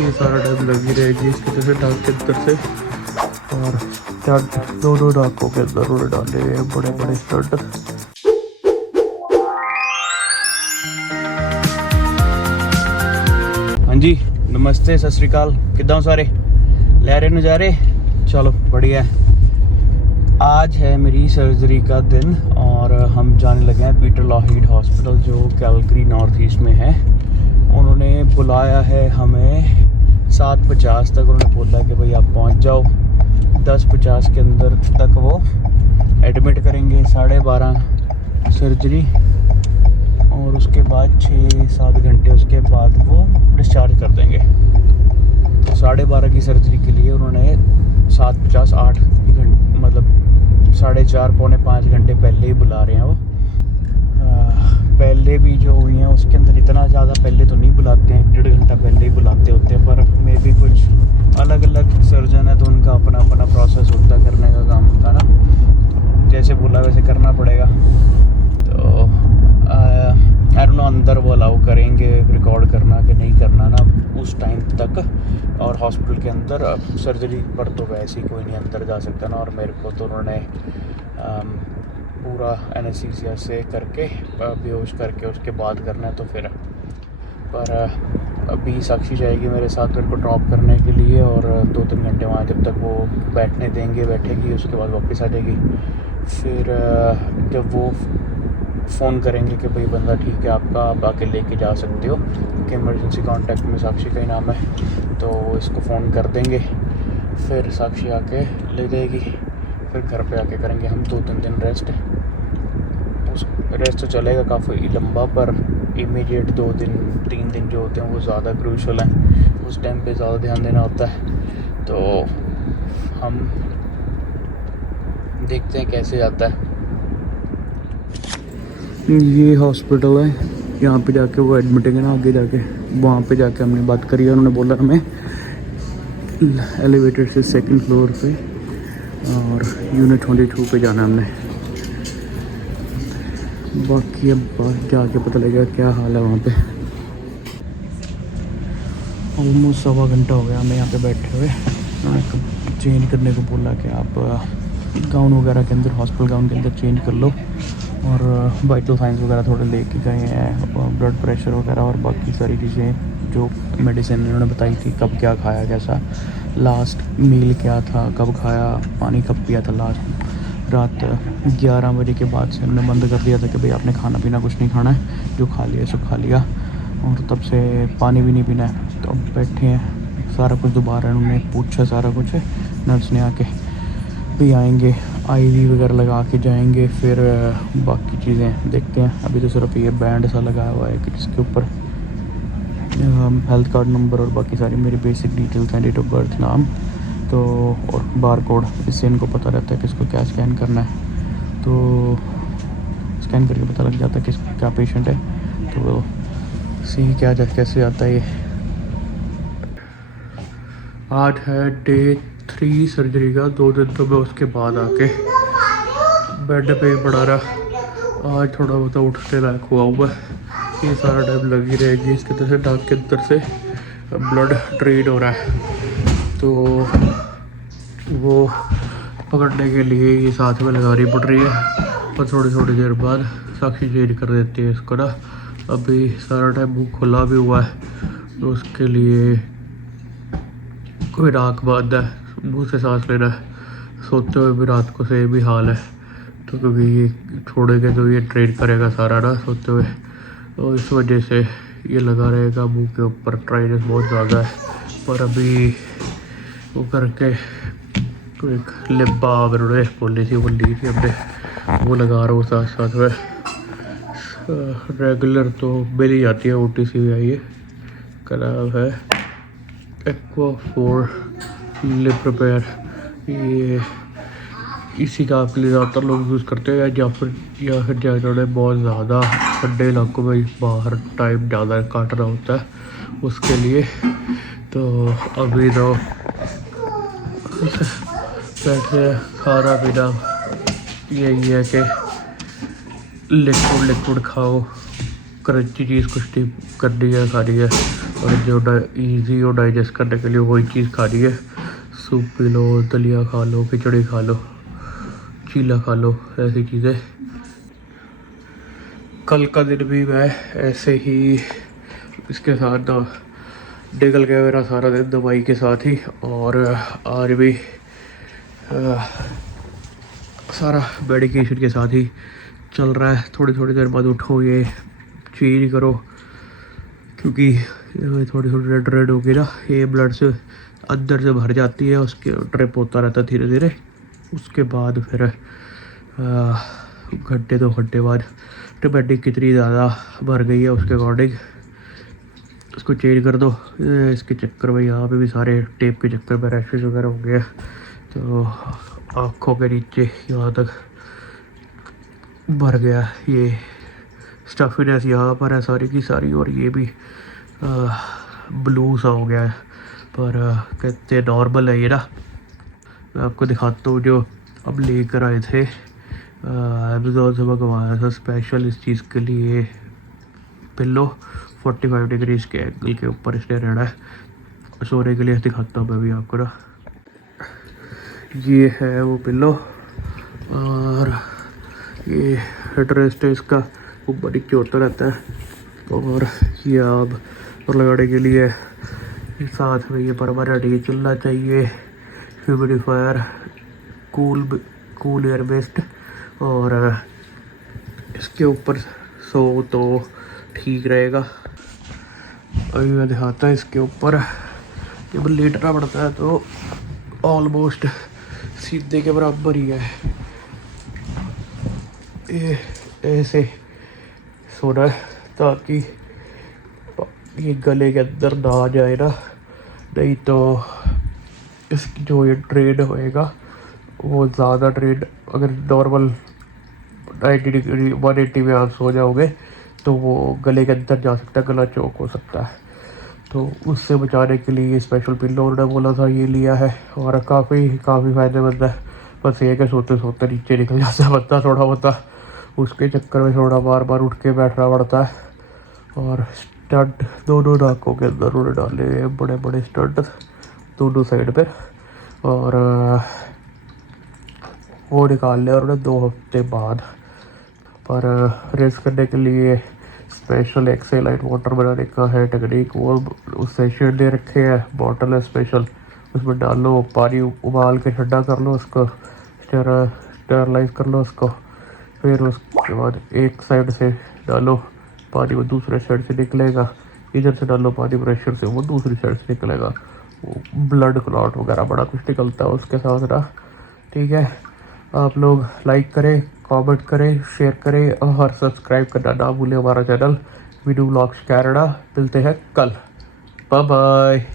ये सारा टाइम लगी रहेगी इसकी तरह से नाक के अंदर से। और दोनों नाकों के अंदर उन्हें डाले हैं बड़े बड़े स्टड। हाँ जी, नमस्ते, सत श्री अकाल, किद्दां सारे लै रहे नज़ारे। चलो बढ़िया है। आज है मेरी सर्जरी का दिन और हम जाने लगे हैं पीटर लॉहीड हॉस्पिटल जो कैलगरी नॉर्थ ईस्ट में है। उन्होंने बुलाया है हमें 7:50 तक। उन्होंने बोला कि भाई आप पहुंच जाओ, 10:50 के अंदर तक वो एडमिट करेंगे। 12:30 सर्जरी और उसके बाद 6-7 घंटे उसके बाद वो डिस्चार्ज कर देंगे। तो 12:30 की सर्जरी के लिए उन्होंने 7:50 8 घंटे मतलब 4:30-4:45 घंटे पहले ही बुला रहे हैं वो। पहले भी जो हुई हैं उसके अंदर इतना ज़्यादा पहले तो नहीं बुलाते हैं, 1-1.5 घंटा पहले ही बुलाते होते हैं। पर मे भी कुछ अलग अलग सर्जन है तो उनका अपना अपना प्रोसेस होता है करने का काम का ना। तो जैसे बोला वैसे करना पड़ेगा। तो आई डोंट नो अंदर वो अलाउ करेंगे रिकॉर्ड करना कि नहीं करना ना उस टाइम तक। और हॉस्पिटल के अंदर सर्जरी पर तो वैसे ही कोई नहीं अंदर जा सकता ना। और मेरे को तो उन्होंने पूरा एनेस्थीसिया से करके बेहोश करके उसके बाद करना है। तो फिर पर अभी साक्षी जाएगी मेरे साथ मेरे को ड्रॉप करने के लिए और 2-3 घंटे वहाँ जब तक वो बैठने देंगे बैठेगी, उसके बाद वापस आ जाएगी। फिर जब वो फ़ोन करेंगे कि भाई बंदा ठीक है आपका, आप आके लेके जा सकते हो कि इमरजेंसी कॉन्टैक्ट में साक्षी का ही नाम है, तो इसको फ़ोन कर देंगे। फिर साक्षी आके ले जाएगी। फिर घर पे आके करेंगे हम 2-3 दिन रेस्ट। उस रेस्ट तो चलेगा काफ़ी लंबा, पर इमीडिएट 2 दिन 3 दिन जो होते हैं वो ज़्यादा क्रूशल हैं। उस टाइम पे ज़्यादा ध्यान देना होता है। तो हम देखते हैं कैसे जाता है। ये हॉस्पिटल है, यहाँ पे जाके वो एडमिट है ना। आगे जाके वहाँ पे जाके हमने बात करी है। उन्होंने बोला हमें एलिवेटर से 2nd फ्लोर पे और यूनिट 22 पे जाना हमने। बाकी अब जाके पता लगेगा क्या हाल है वहाँ पे। ऑलमोस्ट 1.25 घंटा हो गया हमें यहाँ पे बैठे हुए। उन्होंने चेंज करने को बोला कि आप गाउन वगैरह के अंदर हॉस्पिटल गाउन के अंदर चेंज कर लो। और वाइटल साइंस वगैरह थोड़े लेके गए हैं, ब्लड प्रेशर वगैरह और बाकी सारी चीज़ें जो मेडिसिन इन्होंने बताई थी, कब क्या खाया, कैसा लास्ट मील क्या था, कब खाया, पानी कब पिया था लास्ट। रात 11 बजे के बाद से हमने बंद कर दिया था कि भाई आपने खाना पीना कुछ नहीं खाना है, जो खा लिया सो खा लिया। और तब से पानी भी नहीं पीना है। तो अब बैठे हैं, सारा कुछ दोबारा उन्होंने पूछा सारा कुछ। नर्स ने आके भी आएंगे, IV वगैरह लगा के जाएंगे। फिर बाकी चीज़ें देखते हैं। अभी तो सिर्फ ये बैंड सा लगाया हुआ है कि जिसके ऊपर हेल्थ कार्ड नंबर और बाकी सारी मेरी बेसिक डिटेल्स हैं, डेट ऑफ बर्थ, नाम तो और बार कोड। इससे इनको पता रहता है किसको क्या स्कैन करना है। तो स्कैन करके पता लग जाता है किस क्या पेशेंट है। तो वो सी क्या कैसे आता है ये। आज है डे 3 सर्जरी का। 2 दिन तो मैं उसके बाद आके बेड पे पड़ा रहा। आज थोड़ा बहुत उठने लायक हुआ है। ये सारा टाइम लगी रहेगी इसकी तरह से नाक के अंदर से ब्लड ड्रेन हो रहा है। तो वो पकड़ने के लिए ये साथ में लगा रही पड़ रही है। पर थोड़ी देर बाद साक्षी चेंज कर देती है इसको ना। अभी सारा टाइम मुँह खुला भी हुआ है तो उसके लिए कोई नाक बंद है, मुँह से सांस लेना है। सोते हुए भी रात को से भी हाल है। तो कभी ये छोड़ेगा तो ये ट्रेन करेगा सारा ना सोते हुए, तो इस वजह से ये लगा रहेगा मुंह के ऊपर। ड्राइनेस बहुत ज़्यादा है। पर अभी वो करके कोई लिप बाम उन्होंने बोली थी वो ली थी हमने, वो लगा रहा हूँ साथ साथ में। रेगुलर तो मिल ही जाती है OTC में। आई है का नाम है Aquaphor लिप रिपेयर। ये इसी का आपके लिए ज़्यादातर लोग यूज़ करते हैं। या फिर जिन्होंने बहुत ज़्यादा ठंडे इलाकों में बाहर टाइम ज़्यादा काटना होता है उसके लिए। तो अभी तो बैठे खाना पीना यही है कि लिक्विड खाओ, क्रंची चीज़ कुछ नहीं करनी है खानी है। और जो ईजी और डाइजेस्ट करने के लिए वही चीज़ खा रही है। सूप पी लो, दलिया खा लो, खिचड़ी खा लो, चीला खा लो, ऐसी चीज़ें। कल का दिन भी मैं ऐसे ही इसके साथ निकल गया मेरा सारा दिन दवाई के साथ ही। और आज भी सारा मेडिकेशन के साथ ही चल रहा है। थोड़ी थोड़ी देर बाद उठो, ये चेंज करो, क्योंकि थोड़ी थोड़ी रेड रेड होगी ना, ये ब्लड से अंदर से भर जाती है, उसके ट्रिप होता रहता है धीरे धीरे। उसके बाद फिर घंटे 2 घंटे बाद डिपेंडिंग कितनी ज़्यादा भर गई है उसके अकॉर्डिंग उसको चेंज कर दो। इसके चक्कर में यहाँ पे भी सारे टेप के चक्कर में रैशेज वगैरह हो गया, तो आँखों के नीचे यहाँ तक भर गया। ये स्टफिनेस यहाँ पर है सारी की सारी, और ये भी ब्लू सा हो गया है, पर कहते नॉर्मल है ये ना। मैं आपको दिखाता हूँ, जो अब लेकर आए थे अमेज़ॉन से मंगवाया था स्पेशल इस चीज़ के लिए पिल्लो। 45 डिग्रीज के एंगल के ऊपर इसने रहना है। सोने के लिए दिखाता हूँ मैं भी आपको ना। ये है वो पिल्लो, और ये हेडरेस्ट है इसका, ऊपर नीचे होता रहता है। और ये आप और लगाने के लिए साथ में ये परमानेंट ये चलना चाहिए, ह्यूमिडिफायर, कूल एयर बेस्ड। और इसके ऊपर सो तो ठीक रहेगा। अभी मैं दिखाता है इसके ऊपर, जब लेटना पड़ता है तो ऑलमोस्ट सीधे के बराबर ही है। ये ऐसे सोना है ताकि ये गले के अंदर ना आ जाए ना, नहीं तो इसकी जो ये ट्रेड होएगा वो ज़्यादा ट्रेड, अगर नॉर्मल 90 डिग्री 180 में आप सो जाओगे तो वो गले के अंदर जा सकता है, गला चौक हो सकता है। तो उससे बचाने के लिए स्पेशल पिल्लो उन्होंने बोला था ये लिया है, और काफ़ी फ़ायदेमंद है। बस ये कि सोते सोते नीचे निकल जाता है बंदा थोड़ा बहुत, उसके चक्कर में थोड़ा बार बार उठ के बैठना पड़ता है। और स्टड दोनों नाकों के अंदर उन्होंने डाले बड़े बड़े स्टड दोनों साइड पर, और वो निकाल लिया उन्होंने 2 हफ्ते बाद। पर रेस करने के लिए स्पेशल एक्सेलाइट वाटर बनाने का है टेक्निक, वो उससे शेड दे रखे हैं, बॉटल है स्पेशल, उसमें डालो, पानी उबाल के ठंडा कर लो, उसको स्टेरलाइज कर लो उसको। फिर उसके बाद एक साइड से डालो पानी, वो दूसरे साइड से निकलेगा, इधर से डालो पानी प्रेशर से, वो दूसरी साइड से निकलेगा। वो ब्लड क्लॉट वगैरह बड़ा कुछ निकलता है उसके साथ ना। ठीक है, आप लोग लाइक करें, कमेंट करें, शेयर करें और सब्सक्राइब करना ना भूलें हमारा चैनल वीडियो व्लॉग्स कनाडा। मिलते हैं कल, बाय बाय।